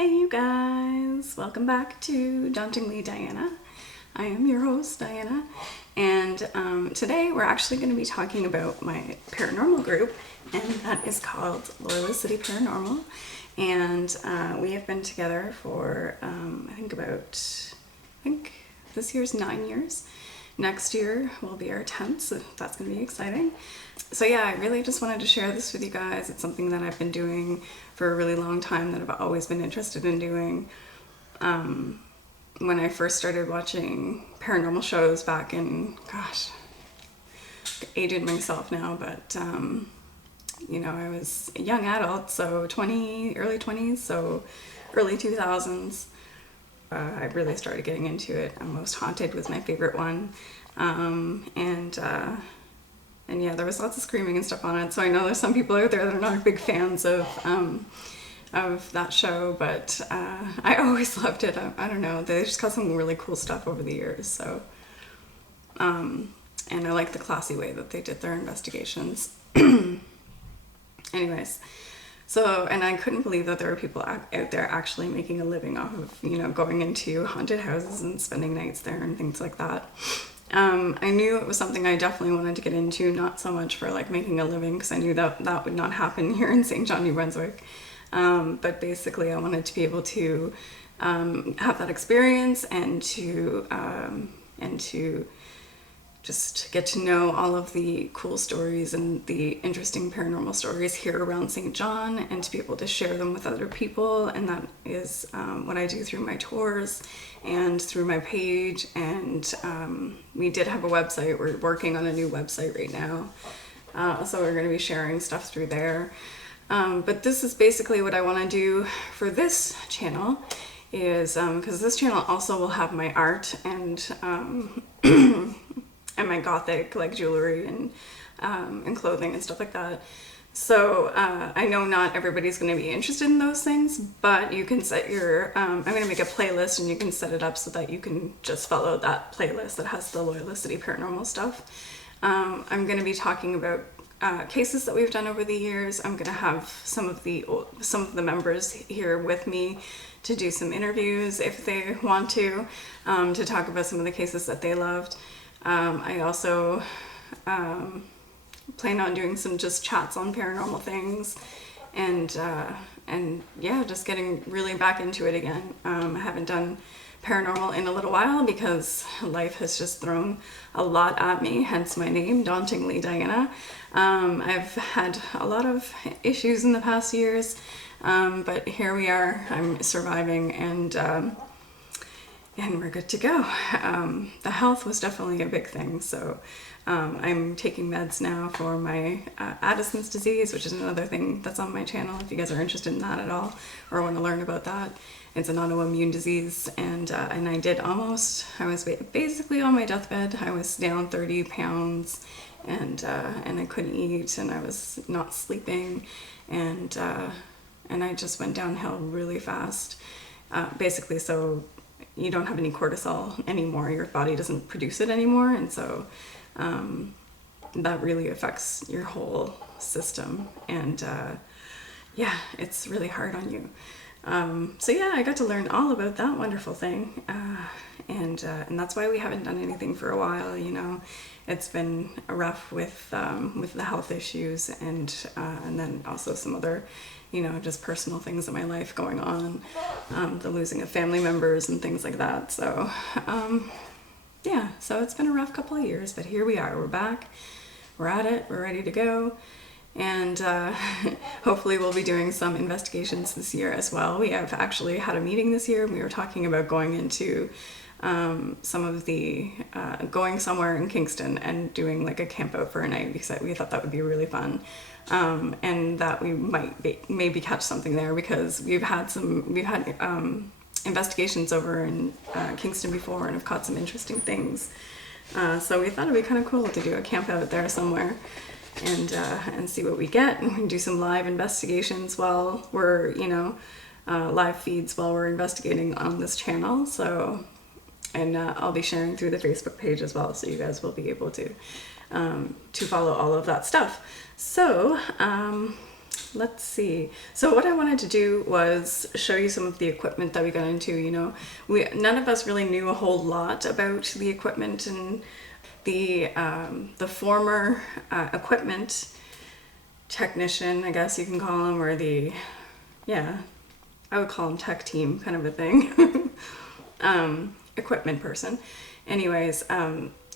Hey you guys, welcome back to Dauntingly Diana. I am your host, Diana, and today we're actually going to be talking about my paranormal group, and that is called Loyalist Paranormal, and we have been together for I think this year's 9 years. Next year will be our 10th, so that's going to be exciting. So yeah, I really just wanted to share this with you guys. It's something that I've been doing for a really long time, that I've always been interested in doing. When I first started watching paranormal shows back in, aging myself now, but I was a young adult, so early 20s, so early 2000s. I really started getting into it. Most Haunted was my favorite one. And yeah, there was lots of screaming and stuff on it. So I know there's some people out there that are not big fans of that show, but I always loved it. I don't know. They just got some really cool stuff over the years. So, and I like the classy way that they did their investigations. Anyways. So, and I couldn't believe that there were people out there actually making a living off of, going into haunted houses and spending nights there and things like that. I knew it was something I definitely wanted to get into, not so much for like making a living, because I knew that would not happen here in St. John, New Brunswick. But basically I wanted to be able to have that experience and to just get to know all of the cool stories and the interesting paranormal stories here around St. John, and to be able to share them with other people. And that is what I do through my tours and through my page. And we did have a website. We're working on a new website right now. So we're going to be sharing stuff through there. But this is basically what I want to do for this channel, is because this channel also will have my art and and my gothic like jewelry and clothing and stuff like that. So I know not everybody's going to be interested in those things, but you can set your I'm going to make a playlist, and you can set it up so that you can just follow that playlist that has the Loyalist Paranormal stuff. I'm going to be talking about cases that we've done over the years. I'm going to have some of the members here with me to do some interviews if they want to talk about some of the cases that they loved. I also plan on doing some just chats on paranormal things, and yeah, just getting really back into it again. I haven't done paranormal in a little while because life has just thrown a lot at me, hence my name, Dauntingly Diana. I've had a lot of issues in the past years, but here we are. I'm surviving, and we're good to go. The health was definitely a big thing. So I'm taking meds now for my Addison's disease, which is another thing that's on my channel if you guys are interested in that at all or want to learn about that. It's an autoimmune disease, and I was basically on my deathbed. I was down 30 pounds, and I couldn't eat, and I was not sleeping, and I just went downhill really fast. Basically, so you don't have any cortisol anymore. Your body doesn't produce it anymore, and so that really affects your whole system, and yeah, it's really hard on you. So yeah, I got to learn all about that wonderful thing, and that's why we haven't done anything for a while. It's been rough with the health issues, and then also some other just personal things in my life going on, the losing of family members and things like that. So yeah, so it's been a rough couple of years, but here we are. We're back. We're at it. We're ready to go. And hopefully we'll be doing some investigations this year as well. We have actually had a meeting this year, and we were talking about going into some of the going somewhere in Kingston and doing like a camp out for a night, because we thought that would be really fun, and that we might maybe catch something there, because we've had investigations over in Kingston before, and have caught some interesting things. So we thought it'd be kind of cool to do a camp out there somewhere, and see what we get, and we can do some live investigations while we're live feeds while we're investigating on this channel. So, and I'll be sharing through the Facebook page as well, so you guys will be able to follow all of that stuff. So let's see. So what I wanted to do was show you some of the equipment that we got into. You know, none of us really knew a whole lot about the equipment, and the former equipment technician, I guess you can call him, or yeah, I would call him tech team kind of a thing. Equipment person. Anyways,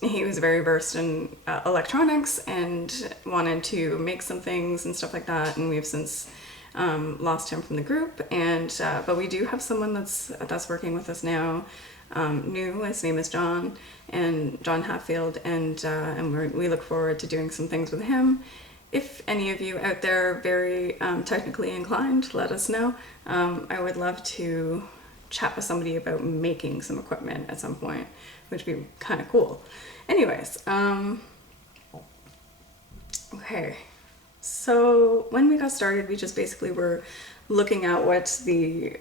he was very versed in electronics and wanted to make some things and stuff like that, and we've since lost him from the group. And but we do have someone that's working with us now, new. His name is John Hatfield, and we look forward to doing some things with him. If any of you out there are very technically inclined, let us know. I would love to chat with somebody about making some equipment at some point, which would be kind of cool. Anyways, okay, so when we got started, we just basically were looking at what the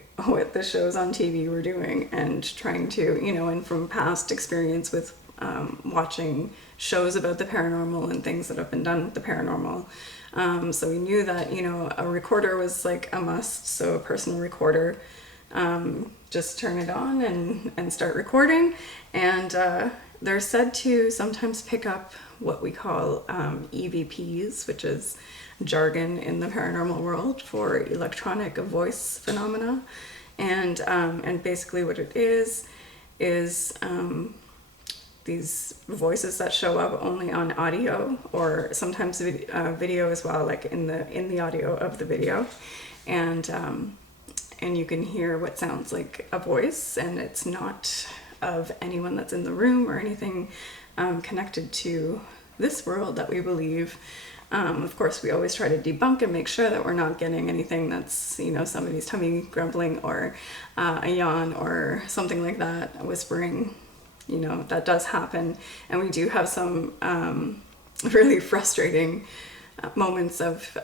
shows on TV were doing, and trying to, you know, and from past experience with watching shows about the paranormal and things that have been done with the paranormal. So we knew that, you know, a recorder was like a must, so a personal recorder. Just turn it on and start recording. And they're said to sometimes pick up what we call EVPs, which is jargon in the paranormal world for electronic voice phenomena. And basically what it is these voices that show up only on audio, or sometimes video as well, like in the audio of the video. And you can hear what sounds like a voice, and it's not of anyone that's in the room or anything connected to this world that we believe. Of course, we always try to debunk and make sure that we're not getting anything that's, you know, somebody's tummy grumbling, or a yawn or something like that, whispering. You know, that does happen. And we do have some really frustrating moments of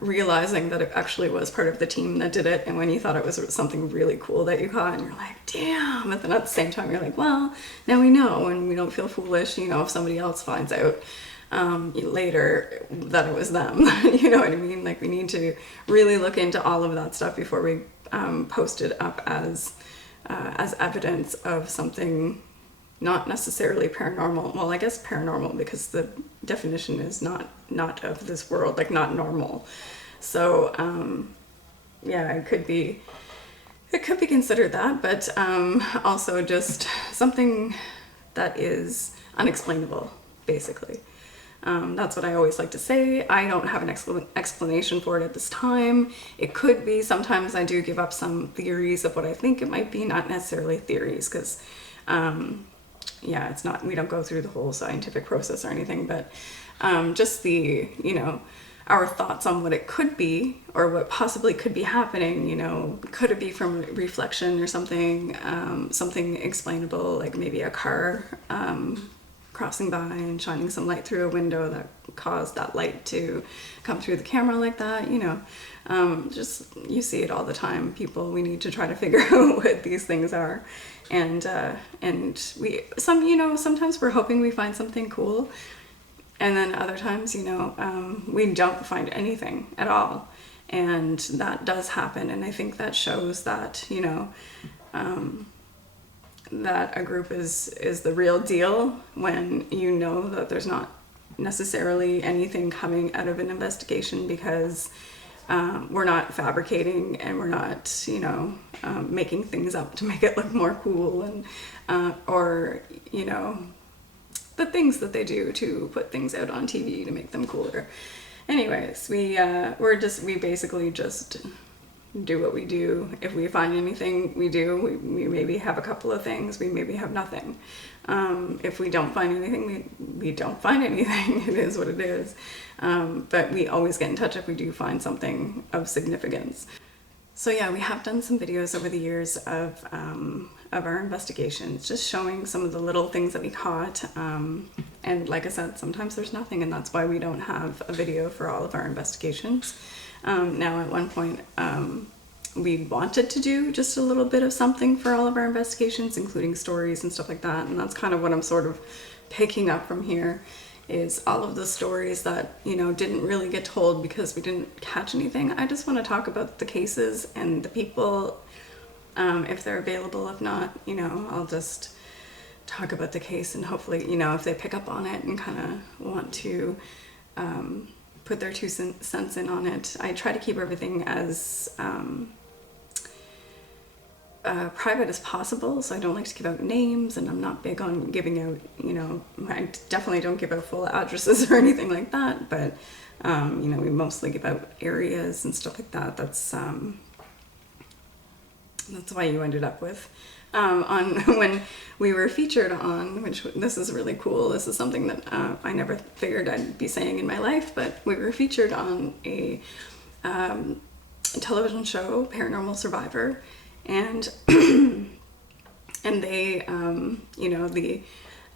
realizing that it actually was part of the team that did it, and when you thought it was something really cool that you caught, and you're like, damn, and then at the same time you're like, well, now we know, and we don't feel foolish, you know, if somebody else finds out later that it was them. You know what I mean? Like, we need to really look into all of that stuff before we post it up as evidence of something not necessarily paranormal. Well, I guess paranormal, because the definition is not of this world, like not normal. So yeah, it could be considered that, but also just something that is unexplainable, basically. That's what I always like to say. I don't have an explanation for it at this time. It could be, sometimes I do give up some theories of what I think it might be, not necessarily theories, because yeah, it's not, we don't go through the whole scientific process or anything, but just the, you know, our thoughts on what it could be, or what possibly could be happening. You know, could it be from reflection or something, something explainable, like maybe a car crossing by and shining some light through a window that caused that light to come through the camera like that, you know. Just, you see it all the time. People, we need to try to figure out what these things are. And you know, sometimes we're hoping we find something cool, and then other times, you know, we don't find anything at all. And that does happen, and I think that shows that, you know, that a group is the real deal when you know that there's not necessarily anything coming out of an investigation, because we're not fabricating, and we're not, you know, making things up to make it look more cool, and or, you know, the things that they do to put things out on TV to make them cooler. Anyways, we basically just do what we do. If we find anything, we do. We maybe have a couple of things, we maybe have nothing. If we don't find anything, we don't find anything. It is what it is. But we always get in touch if we do find something of significance. So yeah, we have done some videos over the years of our investigations, just showing some of the little things that we caught. And like I said, sometimes there's nothing, and that's why we don't have a video for all of our investigations. Now, at one point, we wanted to do just a little bit of something for all of our investigations, including stories and stuff like that. And that's kind of what I'm sort of picking up from here, is all of the stories that, you know, didn't really get told because we didn't catch anything. I just want to talk about the cases and the people, if they're available. If not, you know, I'll just talk about the case, and hopefully, you know, if they pick up on it and kind of want to put their 2 cents in on it. I try to keep everything as private as possible, so I don't like to give out names, and I'm not big on giving out, you know, I definitely don't give out full addresses or anything like that, but you know, we mostly give out areas and stuff like that. That's why you ended up with on when we were featured on, which this is really cool. This is something that I never figured I'd be saying in my life, but we were featured on a television show, Paranormal Survivor, and and they, you know, the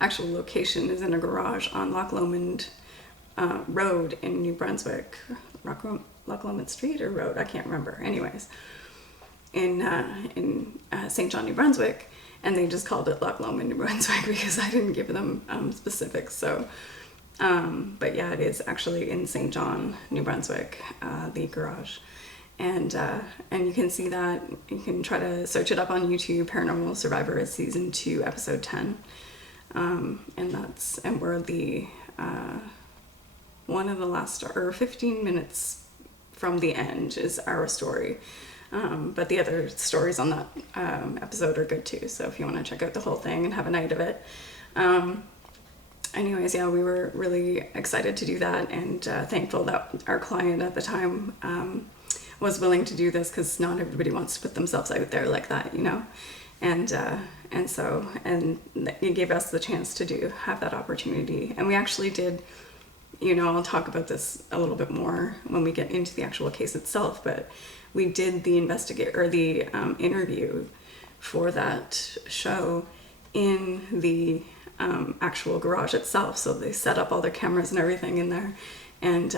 actual location is in a garage on Loch Lomond Road in New Brunswick. Loch Lomond Street or Road, I can't remember. Anyways, in St. John, New Brunswick, and they just called it Loch Lomond, New Brunswick because I didn't give them specifics. So, but yeah, it is actually in St. John, New Brunswick, the garage. And you can see that. You can try to search it up on YouTube. Paranormal Survivor is season 2, episode 10, and we're the one of the last, or 15 minutes from the end is our story. But the other stories on that episode are good too. So if you want to check out the whole thing and have a night of it. Anyways, yeah, we were really excited to do that, and thankful that our client at the time was willing to do this, because not everybody wants to put themselves out there like that, you know. And so it gave us the chance to have that opportunity. And we actually did, you know, I'll talk about this a little bit more when we get into the actual case itself, but we did the interview for that show in the actual garage itself. So they set up all their cameras and everything in there, and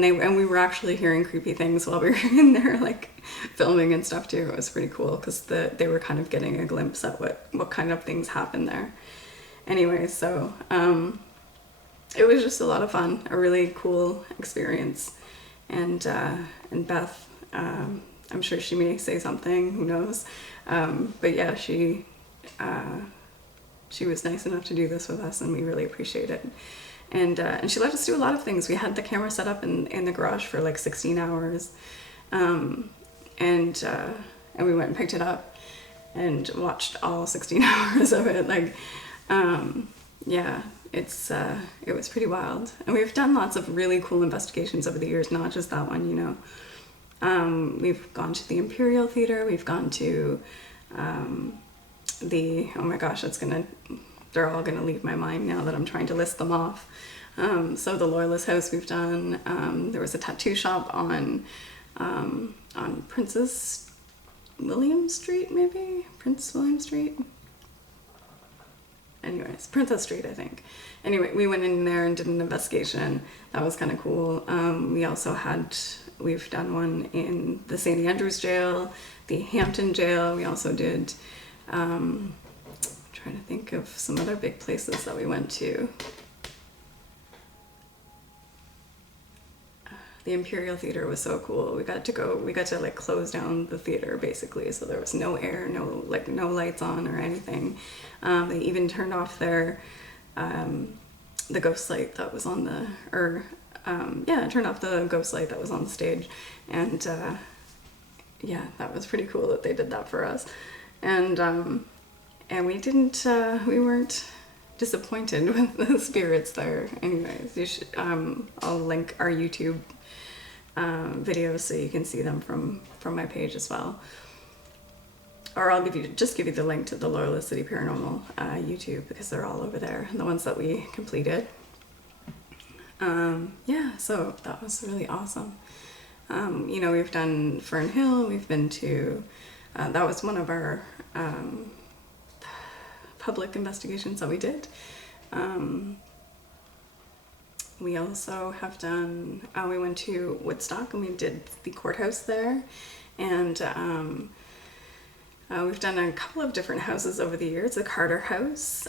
we were actually hearing creepy things while we were in there, like filming and stuff too. It was pretty cool because they were kind of getting a glimpse at what kind of things happen there. Anyway, so it was just a lot of fun, a really cool experience, and Beth, I'm sure she may say something, who knows, but yeah, she was nice enough to do this with us, and we really appreciate it. And she let us do a lot of things. We had the camera set up in the garage for like 16 hours, and we went and picked it up and watched all 16 hours of it. Like, yeah, it was pretty wild. And we've done lots of really cool investigations over the years, not just that one, you know. We've gone to the Imperial Theater. We've gone to oh my gosh, they're all gonna leave my mind now that I'm trying to list them off. So the Loyalist house we've done. There was a tattoo shop on Princess William Street, maybe? Prince William Street? Anyways, Princess Street, I think. Anyway, we went in there and did an investigation. That was kind of cool. We've done one in the St. Andrews Jail, the Hampton Jail. We also did, trying to think of some other big places that we went to. The Imperial Theater was so cool. We got to like close down the theater basically, so there was no air, no lights on or anything. They even turned off the ghost light that was on turned off the ghost light that was on the stage, and yeah, that was pretty cool that they did that for us. And we weren't disappointed with the spirits there. Anyways, I'll link our YouTube videos so you can see them from my page as well. Or I'll give you the link to the Loyalist City Paranormal YouTube, because they're all over there, the ones that we completed. Yeah, so that was really awesome. You know, we've done Fern Hill, we've been to, that was one of our public investigations that we did. We also have done, we went to Woodstock and we did the courthouse there, and we've done a couple of different houses over the years. The Carter House,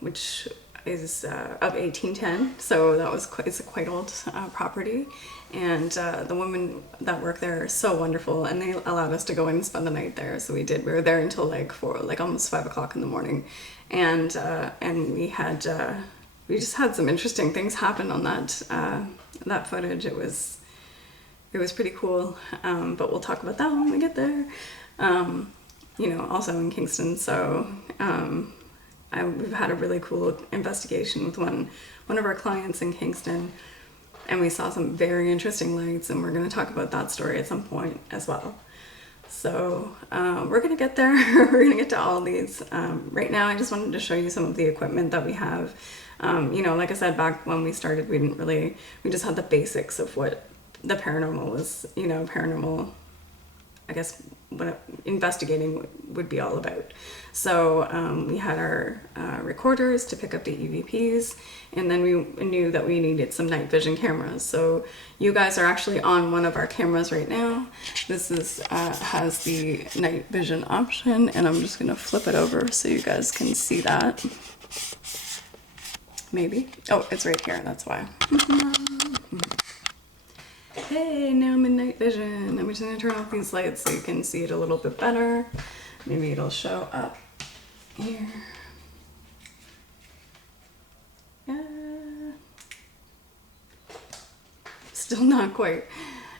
which is of 1810, so that was it's a quite old property. And the women that work there are so wonderful, and they allowed us to go in and spend the night there. So we did. We were there until like almost 5 o'clock in the morning, and we just had some interesting things happen on that footage. It was pretty cool, but we'll talk about that when we get there. Also in Kingston, so we've had a really cool investigation with one of our clients in Kingston, and we saw some very interesting lights, and we're going to talk about that story at some point as well. So we're going to get there. We're going to get to all these. Right now, I just wanted to show you some of the equipment that we have. Like I said, back when we started, we just had the basics of what the paranormal was, paranormal, I guess, what investigating would be all about. So we had our recorders to pick up the EVPs, and then we knew that we needed some night vision cameras. So you guys are actually on one of our cameras right now. This has the night vision option, and I'm just gonna flip it over so you guys can see that. Maybe. Oh, it's right here, that's why. Hey, now I'm in night vision. I'm just gonna turn off these lights so you can see it a little bit better. Maybe it'll show up here. Still not quite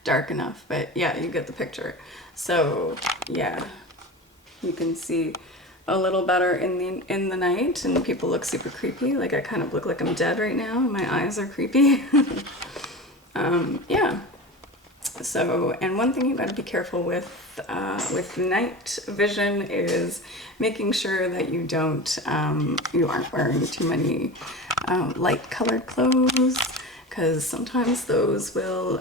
dark enough, but yeah, you get the picture. So yeah, you can see a little better in the night, and people look super creepy. Like I kind of look like I'm dead right now, and my eyes are creepy. Yeah. So, and one thing you got to be careful with night vision is making sure that you aren't wearing too many light colored clothes, because sometimes those will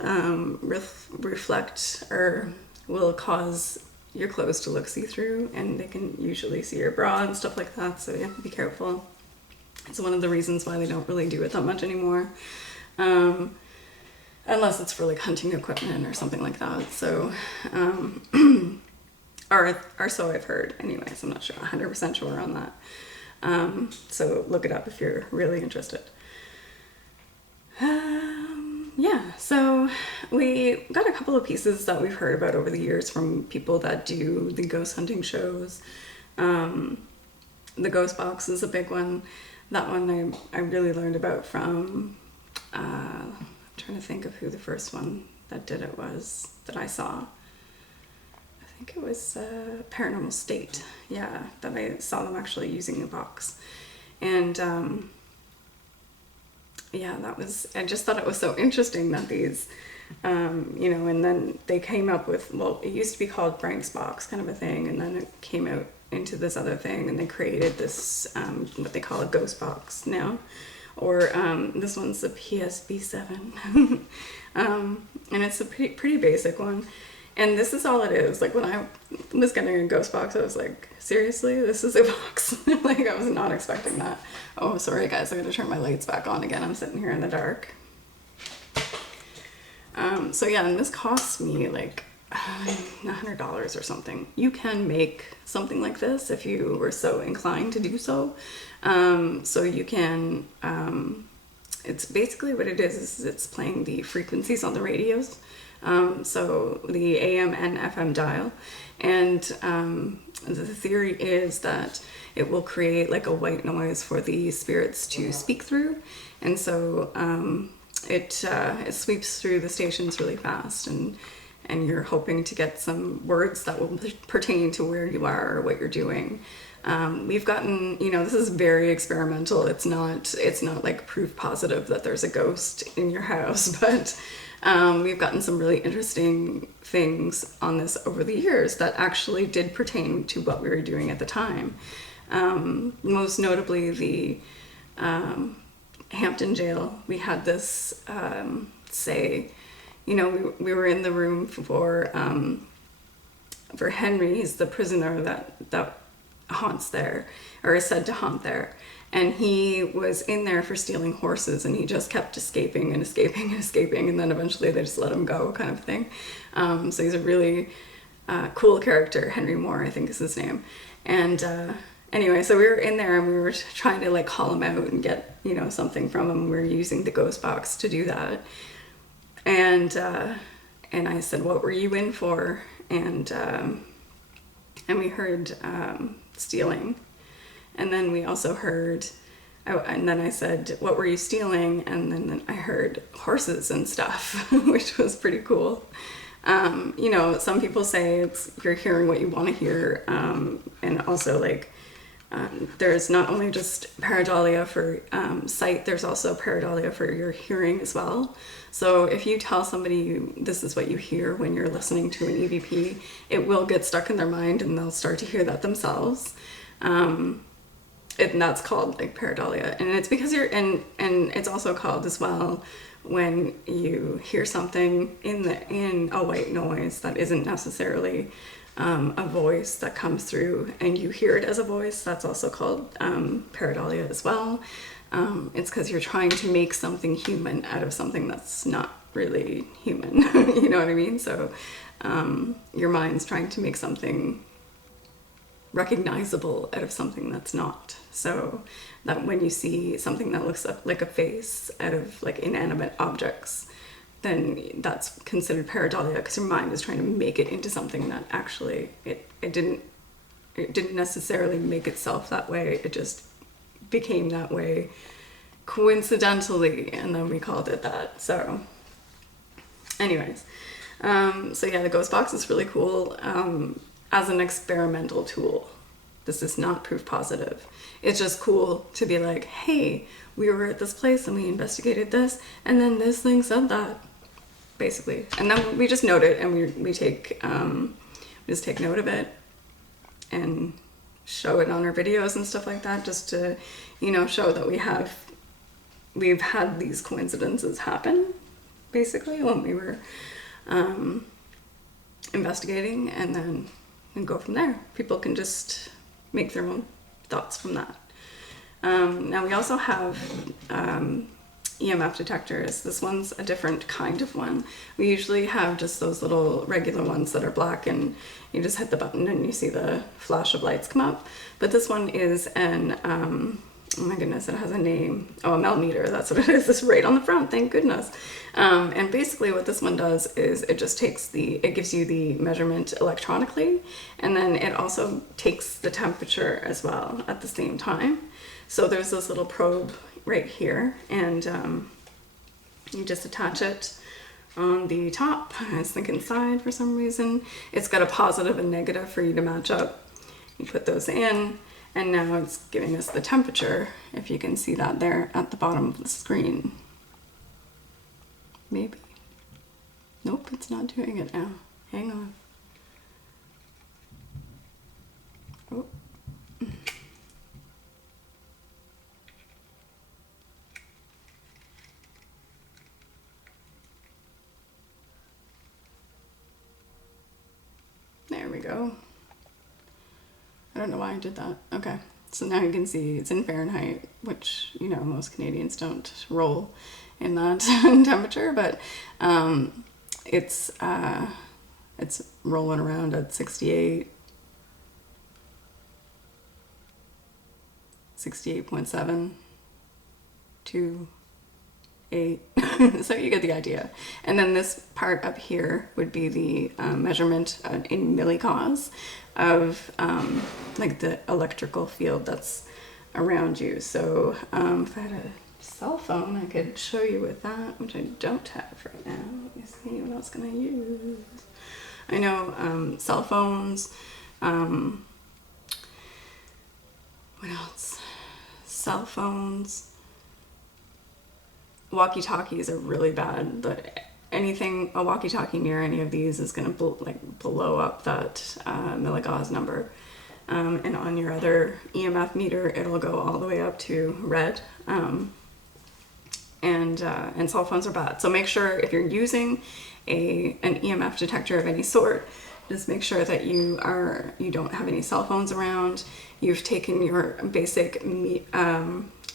reflect or will cause your clothes to look see-through, and they can usually see your bra and stuff like that. So you have to be careful. It's one of the reasons why they don't really do it that much anymore. Unless it's for like hunting equipment or something like that. So, or so I've heard. Anyways, I'm not sure, 100% sure on that. So look it up if you're really interested. Yeah, so we got a couple of pieces that we've heard about over the years from people that do the ghost hunting shows. The ghost box is a big one. That one I really learned about from trying to think of who the first one that did it was that I saw. I think it was Paranormal State. Yeah, that I saw them actually using the box. And yeah, I just thought it was so interesting that these, and then they came up with, well, it used to be called Frank's Box kind of a thing, and then it came out into this other thing, and they created this, what they call a ghost box now. Or this one's the PSB7, and it's a pretty basic one. And this is all it is. Like when I was getting a ghost box, I was like, seriously, this is a box? Like I was not expecting that. Oh, sorry guys, I gotta turn my lights back on again. I'm sitting here in the dark. So yeah, and this cost me like $100 or something. You can make something like this if you were so inclined to do so. So you can, it's basically what it is it's playing the frequencies on the radios. So the AM and FM dial. And the theory is that it will create like a white noise for the spirits to speak through. And so it sweeps through the stations really fast, and you're hoping to get some words that will pertain to where you are or what you're doing. We've gotten, this is very experimental. It's not like proof positive that there's a ghost in your house, but we've gotten some really interesting things on this over the years that actually did pertain to what we were doing at the time. Most notably the Hampton jail. We had this say, we were in the room for Henry. He's the prisoner that haunts there, or is said to haunt there, and he was in there for stealing horses, and he just kept escaping and escaping and escaping, and then eventually they just let him go, kind of thing. So he's a really cool character. Henry Moore, I think, is his name. And Anyway, so we were in there and we were trying to like call him out and get, you know, something from him. We were using the ghost box to do that. And I said, what were you in for? And we heard stealing. And then we also heard, and then I said, what were you stealing? And then I heard horses and stuff, which was pretty cool. You know, some people say it's you're hearing what you want to hear. And also like, there's not only just pareidolia for sight, there's also pareidolia for your hearing as well. So if you tell somebody this is what you hear when you're listening to an EVP, it will get stuck in their mind and they'll start to hear that themselves. And that's called like pareidolia. And it's because and it's also called as well when you hear something in a white noise that isn't necessarily a voice that comes through and you hear it as a voice. That's also called pareidolia as well. It's because you're trying to make something human out of something that's not really human. You know what I mean? So your mind's trying to make something recognizable out of something that's not. So that when you see something that looks like a face out of like inanimate objects, then that's considered pareidolia because your mind is trying to make it into something that actually it didn't necessarily make itself that way. It just became that way coincidentally, and then we called it that. So anyways, so yeah, the ghost box is really cool as an experimental tool. This is not proof positive. It's just cool to be like, hey, we were at this place and we investigated this, and then this thing said that, basically. And then we just note it, and we just take note of it and show it on our videos and stuff like that, just to, you know, show that we've had these coincidences happen, basically, when we were investigating, and then go from there. People can just make their own thoughts from that. Now we also have EMF detectors. This one's a different kind of one. We usually have just those little regular ones that are black and you just hit the button and you see the flash of lights come up. But this one is an, oh my goodness, it has a name. Oh, a meltmeter, that's what it is. It's right on the front, thank goodness. And basically what this one does is it just it gives you the measurement electronically, and then it also takes the temperature as well at the same time. So there's this little probe right here, and you just attach it on the top. I was thinking side for some reason. It's got a positive and negative for you to match up. You put those in, and now it's giving us the temperature, if you can see that there at the bottom of the screen. Maybe. Nope, it's not doing it now. Hang on. Oh. There we go. I don't know why I did that. Okay, so now you can see it's in Fahrenheit, which, you know, most Canadians don't roll in that temperature, but it's rolling around at 68, 68.7 to 8. So you get the idea. And then this part up here would be the measurement in milligauss of like the electrical field that's around you. So if I had a cell phone, I could show you with that, which I don't have right now. Let me see what else can I use. I know cell phones. What else? Cell phones. Walkie-talkies are really bad. Anything, a walkie-talkie near any of these is going to blow up that milligauss number. And on your other EMF meter, it'll go all the way up to red. And cell phones are bad. So make sure if you're using an EMF detector of any sort, just make sure that you don't have any cell phones around. You've taken your basic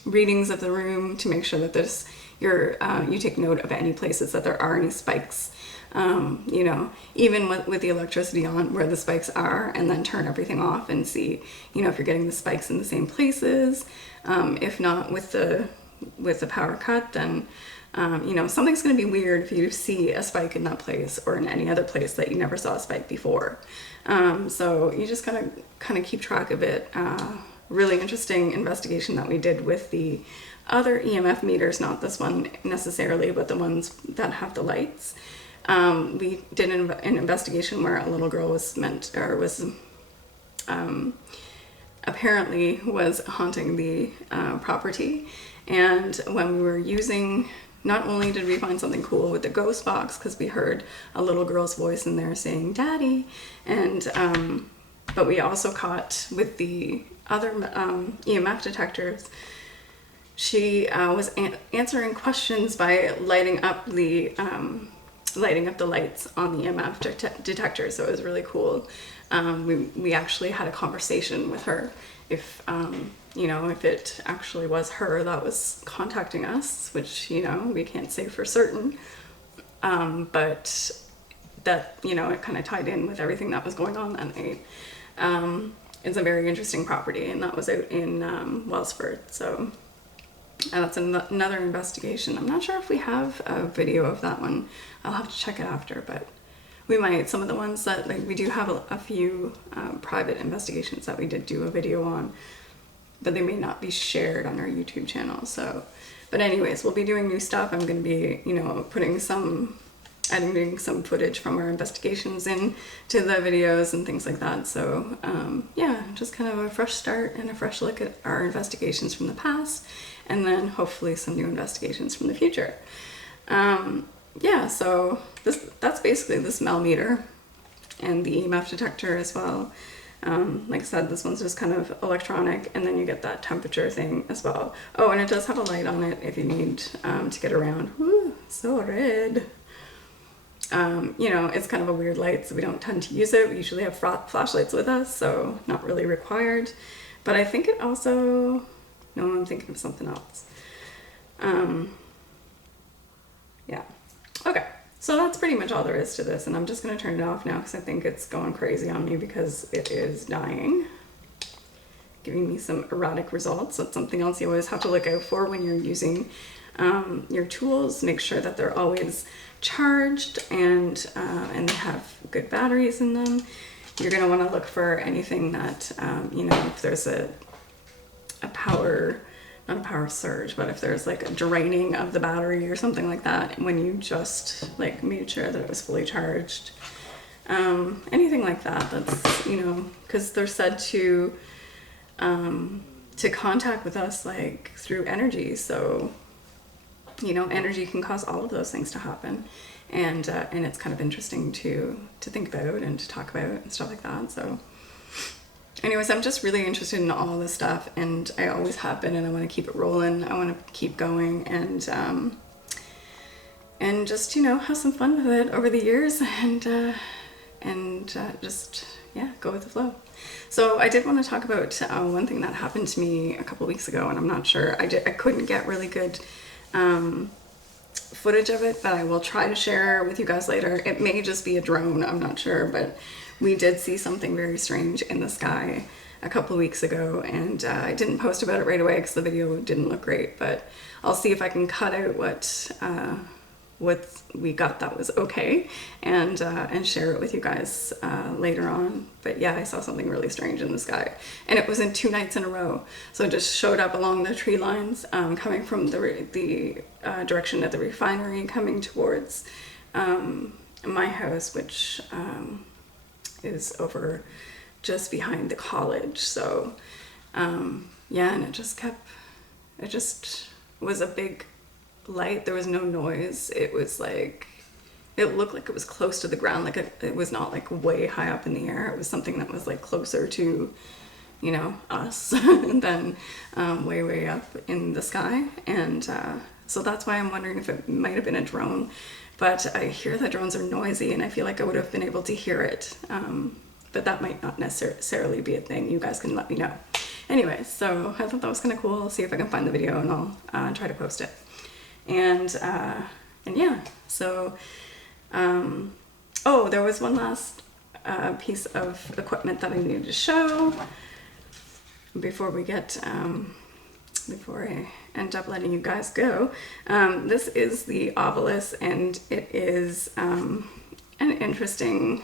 readings of the room to make sure that this you take note of any places that there are any spikes. You know, even with the electricity on, where the spikes are, and then turn everything off and see, you know, if you're getting the spikes in the same places. If not with the power cut, then you know, something's going to be weird if you see a spike in that place or in any other place that you never saw a spike before. So you just kind of keep track of it. Really interesting investigation that we did with the other EMF meters, not this one necessarily, but the ones that have the lights. We did an investigation where a little girl apparently was haunting the property. And when we were using, not only did we find something cool with the ghost box, because we heard a little girl's voice in there saying "Daddy," and but we also caught with the other EMF detectors, she was answering questions by lighting up the lights on the EMF detector. So it was really cool. We actually had a conversation with her if you know, if it actually was her that was contacting us, which, you know, we can't say for certain, but that, you know, it kind of tied in with everything that was going on that night. It's a very interesting property, and that was out in Wellsford. So that's another investigation. I'm not sure if we have a video of that one. I'll have to check it after, but we might. Some of the ones that, like, we do have a few private investigations that we did do a video on, but they may not be shared on our YouTube channel. So, but anyways, we'll be doing new stuff. I'm going to be, you know, editing some footage from our investigations into the videos and things like that. So yeah, just kind of a fresh start and a fresh look at our investigations from the past, and then hopefully some new investigations from the future. Yeah, so that's basically the smell meter and the EMF detector as well. Like I said, this one's just kind of electronic, and then you get that temperature thing as well. Oh, and it does have a light on it if you need to get around. Woo, so red. You know, it's kind of a weird light, so we don't tend to use it. We usually have flashlights with us, so not really required. But I think it also... No, I'm thinking of something else. Yeah. Okay. So that's pretty much all there is to this, and I'm just going to turn it off now because I think it's going crazy on me because it is dying. Giving me some erratic results. That's something else you always have to look out for when you're using your tools. Make sure that they're always charged and they have good batteries in them. You're going to want to look for anything that, you know, if there's a power... not a power surge, but if there's like a draining of the battery or something like that, when you just like made sure that it was fully charged, anything like that, that's, you know, because they're said to contact with us like through energy. So, you know, energy can cause all of those things to happen, and it's kind of interesting to think about and to talk about and stuff like that. So anyways, I'm just really interested in all this stuff, and I always have been, and I want to keep it rolling. I want to keep going and just, you know, have some fun with it over the years, and just, yeah, go with the flow. So I did want to talk about one thing that happened to me a couple weeks ago, and I'm not sure, I couldn't get really good footage of it, but I will try to share with you guys later. It may just be a drone, I'm not sure, but we did see something very strange in the sky a couple of weeks ago, and I didn't post about it right away because the video didn't look great, but I'll see if I can cut out what we got that was okay, and share it with you guys later on. But yeah, I saw something really strange in the sky, and it was in 2 nights in a row. So it just showed up along the tree lines, coming from the direction of the refinery, coming towards my house, which is over just behind the college. So yeah, and it just was a big light. There was no noise. It was like, it looked like it was close to the ground, like it was not like way high up in the air. It was something that was like closer to, you know, us than way up in the sky. And so that's why I'm wondering if it might have been a drone. But I hear that drones are noisy, and I feel like I would have been able to hear it. But that might not necessarily be a thing. You guys can let me know. Anyway, so I thought that was kind of cool. I'll see if I can find the video, and I'll try to post it. And yeah, so, oh, there was one last piece of equipment that I needed to show before we get, before I end up letting you guys go. This is the Loyalist, and it is an interesting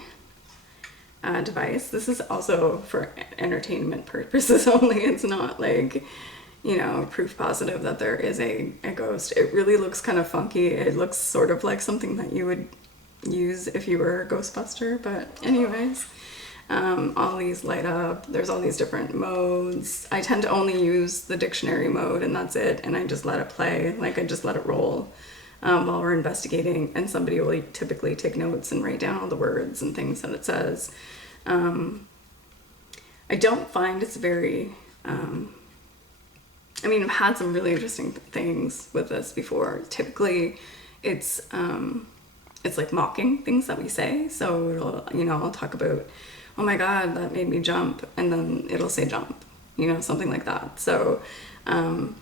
device. This is also for entertainment purposes only. It's not like, you know, proof positive that there is a ghost. It really looks kind of funky. It looks sort of like something that you would use if you were a Ghostbuster, but anyways, all these light up. There's all these different modes. I tend to only use the dictionary mode, and that's it, and I just let it play. Like, I just let it roll while we're investigating, and somebody will typically take notes and write down all the words and things that it says. I don't find it's very, I mean, I've had some really interesting things with this before. Typically, it's like mocking things that we say. So it'll, you know, I'll talk about, oh my God, that made me jump, and then it'll say jump, you know, something like that. So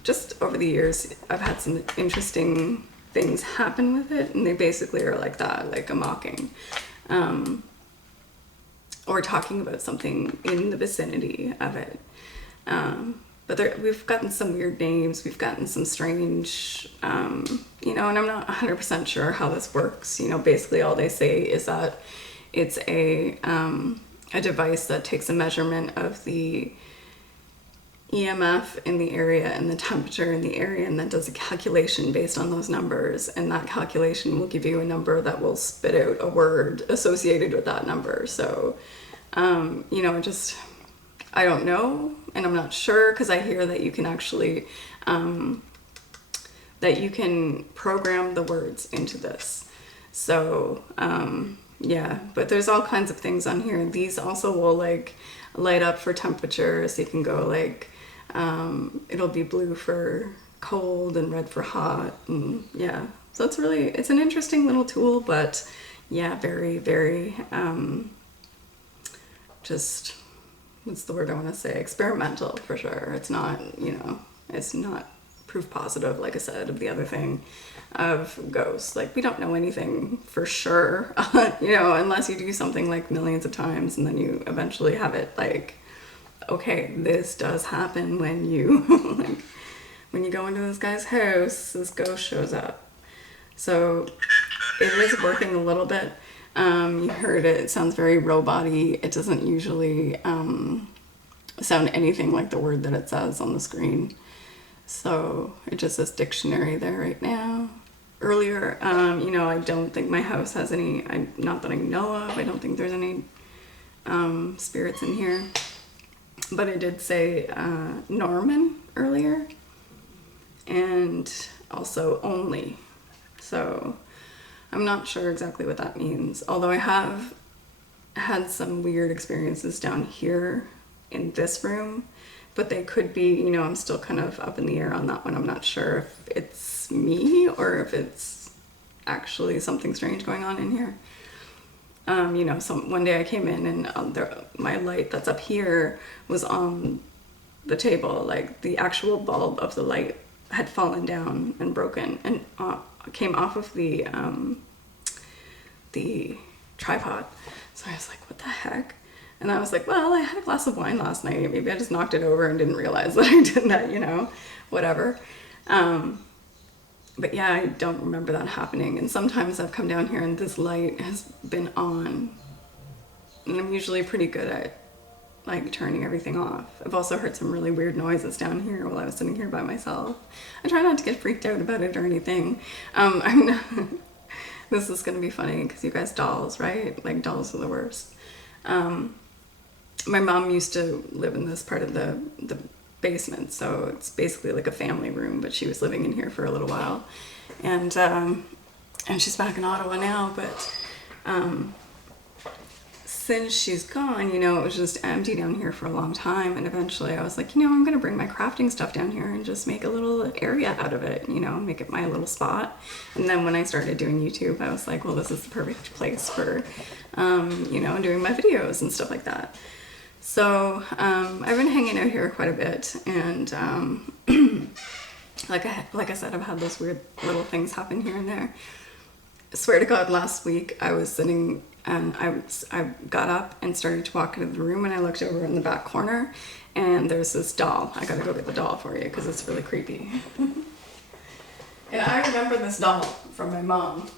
just over the years, I've had some interesting things happen with it, and they basically are like that, like a mocking, or talking about something in the vicinity of it. But we've gotten some weird names, we've gotten some strange, you know, and I'm not 100% sure how this works. You know, basically all they say is that it's a device that takes a measurement of the EMF in the area and the temperature in the area, and then does a calculation based on those numbers, and that calculation will give you a number that will spit out a word associated with that number. So, you know, just, I don't know, and I'm not sure, because I hear that you can actually, that you can program the words into this. So, yeah, but there's all kinds of things on here. These also will like light up for temperature, so you can go like, it'll be blue for cold and red for hot, and yeah, so it's an interesting little tool, but yeah, very, very, just, what's the word I want to say? Experimental, for sure. It's not, you know, it's not proof positive, like I said, of the other thing of ghosts. Like, we don't know anything for sure, you know, unless you do something like millions of times, and then you eventually have it like, okay, this does happen when you, like, when you go into this guy's house, this ghost shows up. So it is working a little bit. You heard it. It sounds very robot-y. It doesn't usually sound anything like the word that it says on the screen. So it just says dictionary there right now. Earlier, you know, I don't think my house has any, not that I know of, I don't think there's any spirits in here. But it did say Norman earlier, and also only. So I'm not sure exactly what that means, although I have had some weird experiences down here in this room, but they could be, you know, I'm still kind of up in the air on that one. I'm not sure if it's me or if it's actually something strange going on in here. You know, one day I came in and my light that's up here was on the table. Like, the actual bulb of the light had fallen down and broken and came off of the tripod. So I was like, what the heck? And I was like, well, I had a glass of wine last night. Maybe I just knocked it over and didn't realize that I did that, you know, whatever. But yeah, I don't remember that happening. And sometimes I've come down here and this light has been on, and I'm usually pretty good at like turning everything off. I've also heard some really weird noises down here while I was sitting here by myself. I try not to get freaked out about it or anything. I'm not, this is gonna be funny because you guys dolls, right? Like, dolls are the worst. My mom used to live in this part of the basement, so it's basically like a family room, but she was living in here for a little while, and she's back in Ottawa now, but since she's gone, you know, it was just empty down here for a long time, and eventually I was like, you know, I'm gonna bring my crafting stuff down here and just make a little area out of it, you know, make it my little spot. And then when I started doing YouTube, I was like, well, this is the perfect place for you know, doing my videos and stuff like that. So I've been hanging out here quite a bit, and like I said, I've had those weird little things happen here and there. I swear to God, last week I was sitting and I got up and started to walk into the room, and I looked over in the back corner and there's this doll. I gotta go get the doll for you because it's really creepy. And I remember this doll from my mom.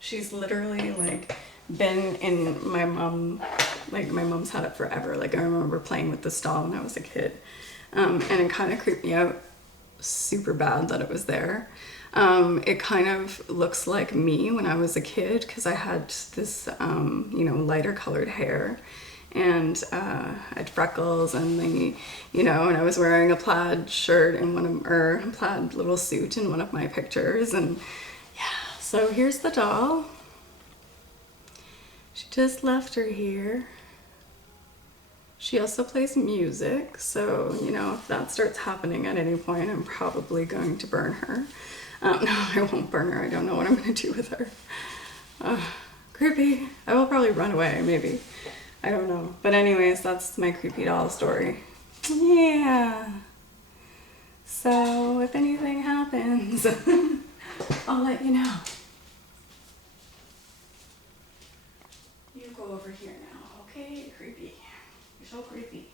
She's literally like been in my mom, like my mom's had it forever. Like I remember playing with this doll when I was a kid. And it kind of creeped me out super bad that it was there. It kind of looks like me when I was a kid because I had this, you know, lighter colored hair, and I had freckles, and the, you know, and I was wearing a plaid shirt in one of, or a plaid little suit in one of my pictures, and yeah. So here's the doll. She just left her here. She also plays music, so, you know, if that starts happening at any point, I'm probably going to burn her. No, I won't burn her. I don't know what I'm going to do with her. Creepy. I will probably run away, maybe. I don't know. But anyways, that's my creepy doll story. Yeah. So, if anything happens, I'll let you know. You go over here now, okay? Creepy. You're so creepy.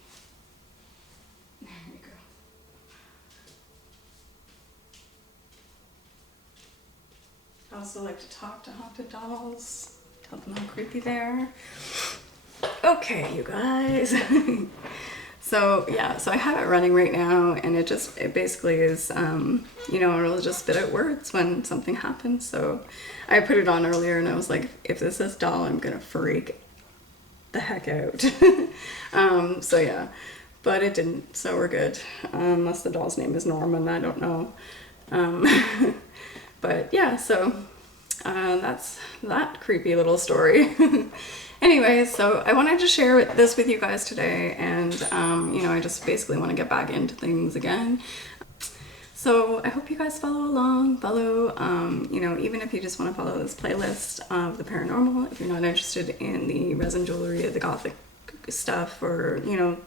There you go. I also like to talk to haunted dolls. Tell them how creepy they are. Okay, you guys. So yeah, so I have it running right now, and it basically is, you know, it'll just spit out words when something happens. So I put it on earlier, and I was like, if this is doll, I'm gonna freak the heck out. So yeah, but it didn't, so we're good. Unless the doll's name is Norman, I don't know. But yeah, so that's that creepy little story. Anyways, so I wanted to share this with you guys today, and you know, I just basically want to get back into things again. So I hope you guys follow along, you know, even if you just want to follow this playlist of the paranormal, if you're not interested in the resin jewelry, the gothic stuff, or, you know,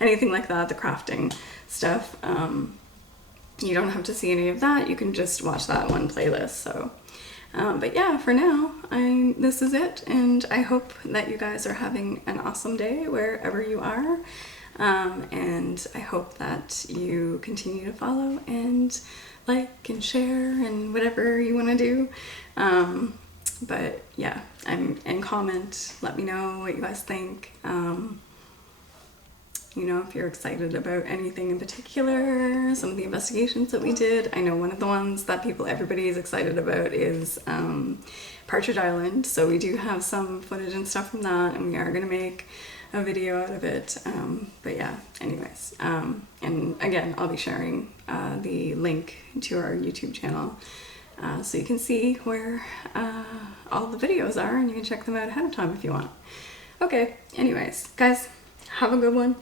anything like that, the crafting stuff, you don't have to see any of that. You can just watch that one playlist. So, but yeah, for now, this is it, and I hope that you guys are having an awesome day wherever you are. And I hope that you continue to follow and like and share and whatever you want to do. But yeah, and comment, let me know what you guys think. You know, if you're excited about anything in particular, some of the investigations that we did. I know one of the ones that everybody is excited about is Partridge Island. So we do have some footage and stuff from that, and we are going to make a video out of it. But yeah, anyways. And again, I'll be sharing the link to our YouTube channel so you can see where all the videos are, and you can check them out ahead of time if you want. Okay, anyways, guys, have a good one.